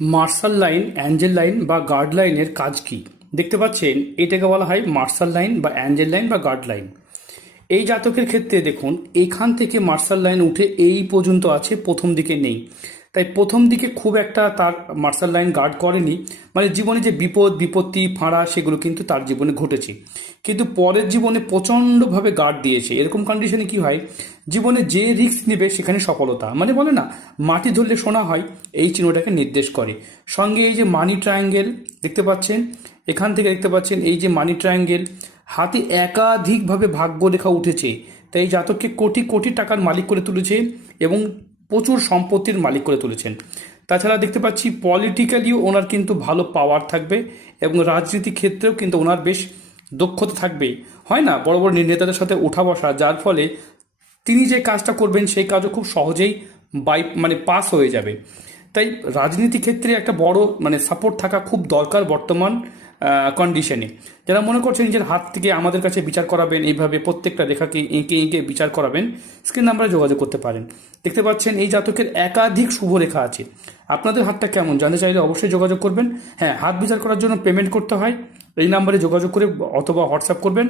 Martial line, Angel line বা guard লাইনের কাজ কি? দেখতে পাচ্ছেন, এটাকে বলা হয় মার্শাল লাইন বা অ্যাঞ্জেল লাইন বা গার্ড লাইন। এই জাতকের ক্ষেত্রে দেখুন, এখান থেকে মার্শাল লাইন উঠে এই পর্যন্ত আছে, প্রথম দিকে নেই। তাই প্রথম দিকে খুব একটা তার মার্শাল লাইন গার্ড করেনি, মানে জীবনে যে বিপদ বিপত্তি ফাঁড়া সেগুলো কিন্তু তার জীবনে ঘটেছে, কিন্তু পরের জীবনে প্রচণ্ডভাবে গার্ড দিয়েছে। এরকম কন্ডিশনে কি হয়, জীবনে যে রিস্ক নেবে সেখানে সফলতা, মানে বলে না মাটি ধরলে সোনা হয়, এই চিহ্নটাকে নির্দেশ করে। সঙ্গে এই যে মানি ট্রায়াঙ্গেল দেখতে পাচ্ছেন, এখান থেকে দেখতে পাচ্ছেন এই যে মানি ট্রায়াঙ্গেল, হাতে একাধিকভাবে ভাগ্যরেখা উঠেছে। তাই এই জাতককে কোটি কোটি টাকার মালিক করে তুলেছে এবং প্রচুর সম্পত্তির মালিক করে তুলেছেন। তাছাড়া দেখতে পাচ্ছি পলিটিক্যালিও ওনার কিন্তু ভালো পাওয়ার থাকবে এবং রাজনীতি ক্ষেত্রেও কিন্তু ওনার বেশ দক্ষতা থাকবে। হয় না, বড় বড় নেতাদের সাথে ওঠা বসা, যার ফলে তিনি যে কাজটা করবেন সেই কাজও খুব সহজেই মানে পাস হয়ে যাবে। তাই রাজনীতি ক্ষেত্রে একটা বড় মানে সাপোর্ট থাকা খুব দরকার বর্তমান কন্ডিশনে। যারা মনে করছেন নিজের হাত থেকে আমাদের কাছে বিচার করাবেন, এইভাবে প্রত্যেকটা রেখাকে এঁকে এঁকে বিচার করাবেন, স্ক্রিন নাম্বারে যোগাযোগ করতে পারেন। দেখতে পাচ্ছেন এই জাতকের একাধিক শুভ রেখা আছে। আপনাদের হাতটা কেমন জানতে চাইলে অবশ্যই যোগাযোগ করবেন। হ্যাঁ, হাত বিচার করার জন্য পেমেন্ট করতে হয়, এই নাম্বারে যোগাযোগ করে অথবা হোয়াটসঅ্যাপ করবেন।